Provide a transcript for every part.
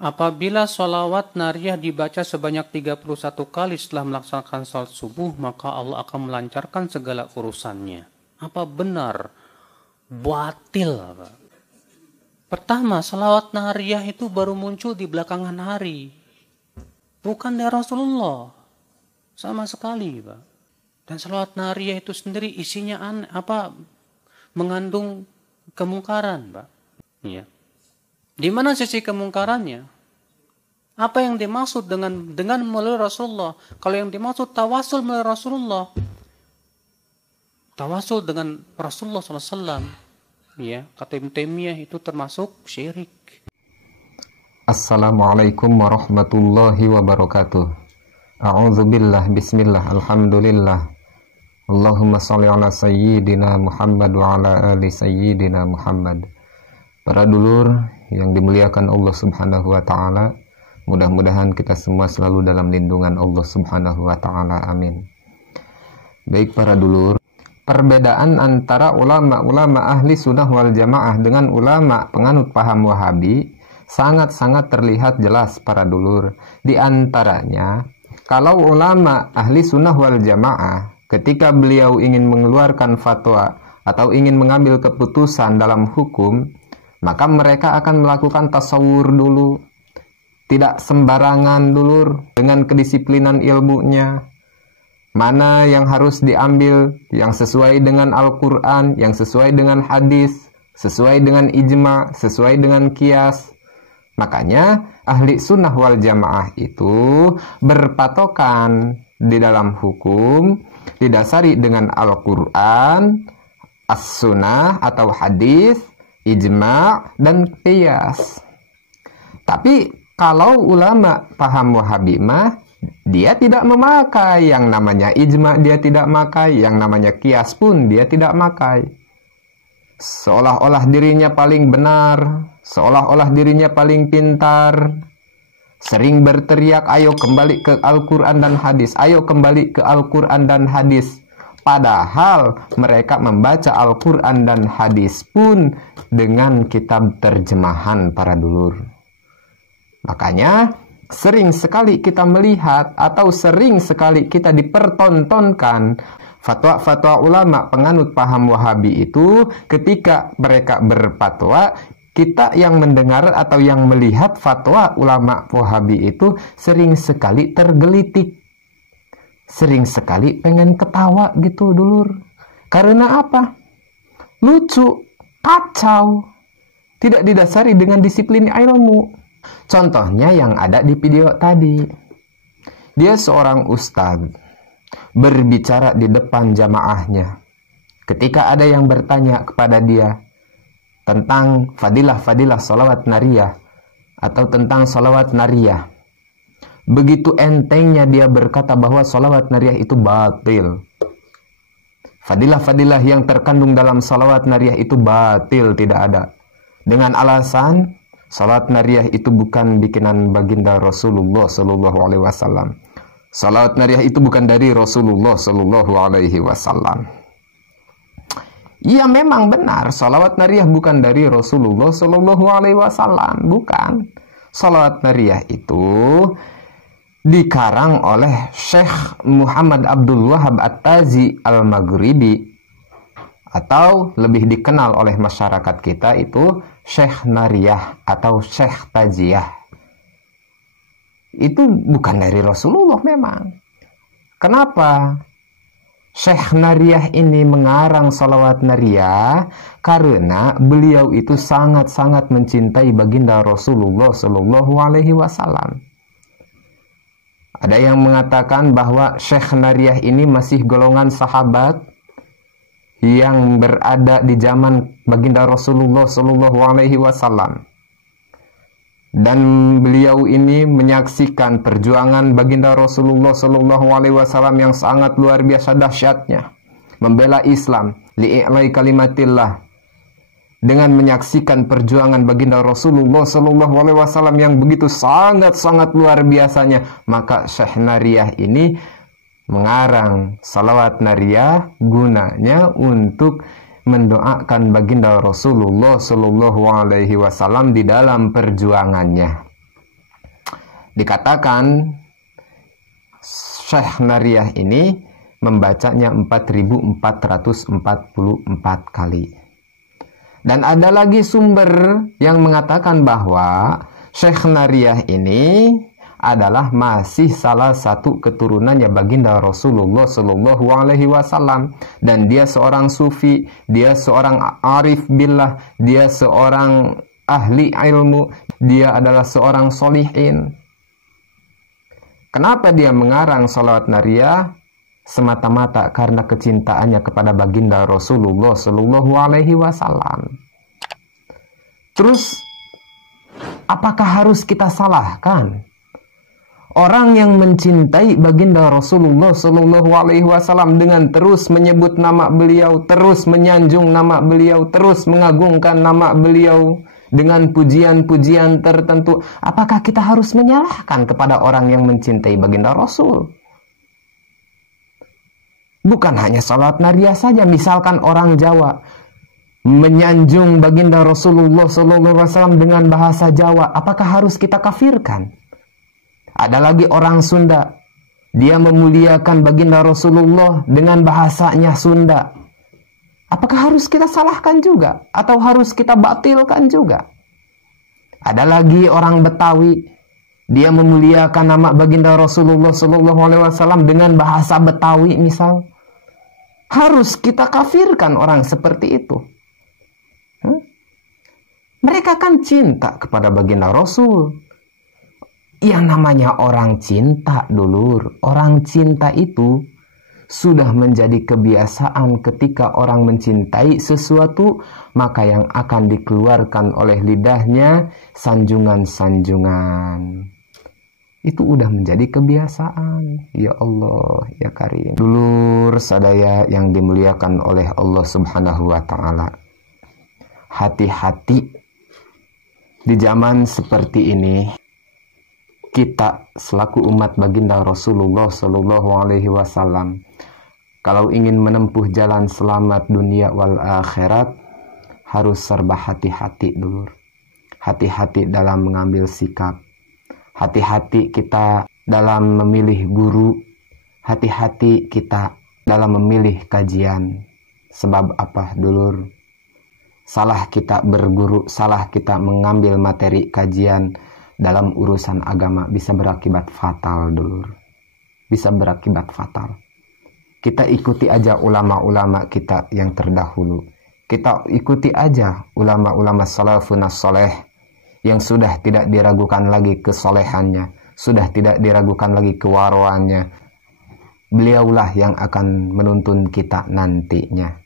Apabila sholawat nariyah dibaca sebanyak 31 kali setelah melaksanakan salat subuh, maka Allah akan melancarkan segala urusannya. Apa benar? Batil. Pertama, sholawat nariyah itu baru muncul di belakangan hari. Bukan dari Rasulullah. Sama sekali, Pak. Dan sholawat nariyah itu sendiri isinya mengandung kemungkaran, Pak. Iya. Di mana sisi kemungkarannya? Apa yang dimaksud dengan melalui Rasulullah? Kalau yang dimaksud tawasul melalui Rasulullah, tawasul dengan Rasulullah SAW, ya, kata Ibnu Taimiyah itu termasuk syirik. Assalamualaikum warahmatullahi wabarakatuh. A'udzubillah, bismillah, alhamdulillah. Allahumma sholli ala sayyidina Muhammad wa ala ali sayyidina Muhammad. Para dulur yang dimuliakan Allah Subhanahu wa ta'ala, mudah-mudahan kita semua selalu dalam lindungan Allah Subhanahu wa ta'ala, amin. Baik para dulur, perbedaan antara ulama-ulama ahli sunnah wal jamaah dengan ulama penganut paham wahabi sangat-sangat terlihat jelas para dulur. Di antaranya, kalau ulama ahli sunnah wal jamaah ketika beliau ingin mengeluarkan fatwa atau ingin mengambil keputusan dalam hukum, maka mereka akan melakukan tasawur dulu. Tidak sembarangan dulur, dengan kedisiplinan ilmunya. Mana yang harus diambil, yang sesuai dengan Al-Quran, yang sesuai dengan hadis, sesuai dengan ijma, sesuai dengan qiyas. Makanya ahli sunnah wal jamaah itu berpatokan di dalam hukum, didasari dengan Al-Quran, as-sunnah atau hadis, ijma' dan qiyas. Tapi kalau ulama paham wahabi mah, dia tidak memakai yang namanya ijma', dia tidak makai yang namanya qiyas pun dia tidak makai. Seolah-olah dirinya paling benar, seolah-olah dirinya paling pintar, sering berteriak, ayo kembali ke Al-Quran dan hadis, ayo kembali ke Al-Quran dan hadis. Padahal mereka membaca Al-Quran dan hadis pun dengan kitab terjemahan para dulur. Makanya sering sekali kita melihat atau sering sekali kita dipertontonkan fatwa-fatwa ulama penganut paham wahabi itu ketika mereka berfatwa, kita yang mendengar atau yang melihat fatwa ulama wahabi itu sering sekali tergelitik. Sering sekali pengen ketawa gitu dulur. Karena apa? Lucu, kacau, tidak didasari dengan disiplin ilmu. Contohnya yang ada di video tadi. Dia seorang ustadz berbicara di depan jamaahnya. Ketika ada yang bertanya kepada dia tentang fadilah-fadilah sholawat nariyah atau tentang sholawat nariyah, begitu entengnya dia berkata bahwa sholawat nariyah itu batil. Fadilah-fadilah yang terkandung dalam sholawat nariyah itu batil, tidak ada. Dengan alasan sholawat nariyah itu bukan bikinan baginda Rasulullah Sallallahu Alaihi Wasallam. Sholawat nariyah itu bukan dari Rasulullah Sallallahu Alaihi Wasallam. Iya memang benar, sholawat nariyah bukan dari Rasulullah Sallallahu Alaihi Wasallam, bukan. Sholawat nariyah itu dikarang oleh Syekh Muhammad Abdul Wahab At-Tazi Al-Maghribi, atau lebih dikenal oleh masyarakat kita itu Syekh Nariyah atau Syekh Tajiyah. Itu bukan dari Rasulullah memang. Kenapa Syekh Nariyah ini mengarang sholawat nariyah? Karena beliau itu sangat-sangat mencintai baginda Rasulullah Sallallahu Alaihi Wasallam. Ada yang mengatakan bahwa Syekh Nariyah ini masih golongan sahabat yang berada di zaman baginda Rasulullah Sallallahu Alaihi Wasallam. Dan beliau ini menyaksikan perjuangan baginda Rasulullah Sallallahu Alaihi Wasallam yang sangat luar biasa dahsyatnya, membela Islam, li'i'lai kalimatillah, dengan menyaksikan perjuangan baginda Rasulullah Sallallahu Alaihi Wasallam yang begitu sangat-sangat luar biasanya, maka Syekh Nariyah ini mengarang salawat nariyah gunanya untuk mendoakan baginda Rasulullah Shallallahu Alaihi Wasallam di dalam perjuangannya. Dikatakan Syekh Nariyah ini membacanya 4.444 kali. Dan ada lagi sumber yang mengatakan bahwa Syekh Nariyah ini adalah masih salah satu keturunannya baginda Rasulullah Shallallahu Alaihi Wasallam, dan dia seorang sufi, dia seorang arif billah, dia seorang ahli ilmu, dia adalah seorang solihin. Kenapa dia mengarang salawat nariyah? Semata-mata karena kecintaannya kepada baginda Rasulullah Shallallahu Alaihi Wasallam. Terus, apakah harus kita salahkan orang yang mencintai baginda Rasulullah Shallallahu Alaihi Wasallam dengan terus menyebut nama beliau, terus menyanjung nama beliau, terus mengagungkan nama beliau dengan pujian-pujian tertentu? Apakah kita harus menyalahkan kepada orang yang mencintai baginda Rasul? Bukan hanya salat nariyah saja, misalkan orang Jawa menyanjung baginda Rasulullah SAW dengan bahasa Jawa, apakah harus kita kafirkan? Ada lagi orang Sunda, dia memuliakan baginda Rasulullah dengan bahasanya Sunda. Apakah harus kita salahkan juga? Atau harus kita batilkan juga? Ada lagi orang Betawi, dia memuliakan nama baginda Rasulullah SAW dengan bahasa Betawi misal. Harus kita kafirkan orang seperti itu? Mereka kan cinta kepada baginda Rasul. Yang namanya orang cinta, dulur. Orang cinta itu sudah menjadi kebiasaan ketika orang mencintai sesuatu, maka yang akan dikeluarkan oleh lidahnya sanjungan-sanjungan. Itu udah menjadi kebiasaan. Ya Allah, ya Karim. Dulur sadaya yang dimuliakan oleh Allah Subhanahu wa Ta'ala, hati-hati di zaman seperti ini. Kita selaku umat baginda Rasulullah Shallallahu Alaihi Wasallam, kalau ingin menempuh jalan selamat dunia wal akhirat, harus serba hati-hati dulu. Hati-hati dalam mengambil sikap, hati-hati kita dalam memilih guru, hati-hati kita dalam memilih kajian. Sebab apa dulur? Salah kita berguru, salah kita mengambil materi kajian dalam urusan agama bisa berakibat fatal, dulur. Bisa berakibat fatal. Kita ikuti aja ulama-ulama kita yang terdahulu. Kita ikuti aja ulama-ulama salafun as-soleh yang sudah tidak diragukan lagi kesolehannya, sudah tidak diragukan lagi kewaraannya. Beliaulah yang akan menuntun kita nantinya.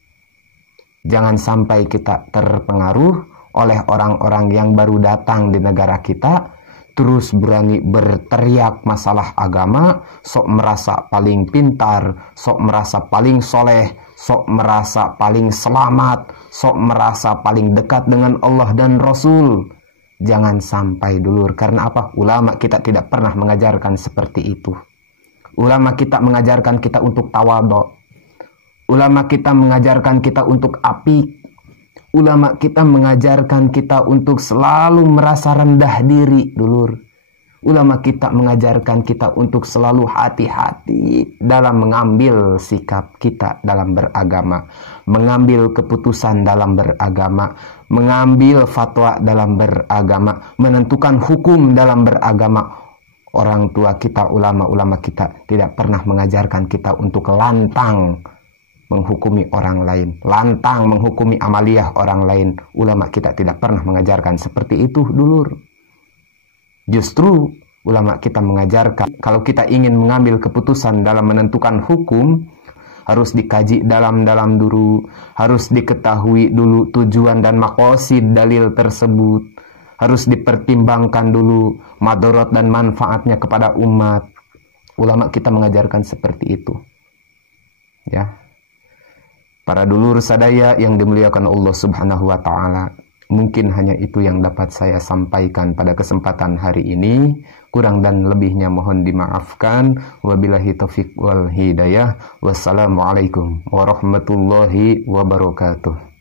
Jangan sampai kita terpengaruh oleh orang-orang yang baru datang di negara kita, terus berani berteriak masalah agama, sok merasa paling pintar, sok merasa paling soleh, sok merasa paling selamat, sok merasa paling dekat dengan Allah dan Rasul. Jangan sampai dulur, karena apa? Ulama kita tidak pernah mengajarkan seperti itu. Ulama kita mengajarkan kita untuk tawadhu. Ulama kita mengajarkan kita untuk apik. Ulama kita mengajarkan kita untuk selalu merasa rendah diri, dulur. Ulama kita mengajarkan kita untuk selalu hati-hati dalam mengambil sikap kita dalam beragama, mengambil keputusan dalam beragama, mengambil fatwa dalam beragama, menentukan hukum dalam beragama. Orang tua kita, ulama-ulama kita tidak pernah mengajarkan kita untuk lantang menghukumi orang lain, lantang menghukumi amaliyah orang lain. Ulama kita tidak pernah mengajarkan seperti itu, dulur. Justru ulama kita mengajarkan kalau kita ingin mengambil keputusan dalam menentukan hukum, harus dikaji dalam-dalam dulu, harus diketahui dulu tujuan dan maqasid dalil tersebut, harus dipertimbangkan dulu madarat dan manfaatnya kepada umat. Ulama kita mengajarkan seperti itu. Ya. Para dulur sadaya yang dimuliakan Allah Subhanahu wa Ta'ala, Mungkin hanya itu yang dapat saya sampaikan pada kesempatan hari ini. Kurang dan lebihnya mohon dimaafkan. Wabillahi taufiq wal hidayah. Wassalamualaikum warahmatullahi wabarakatuh.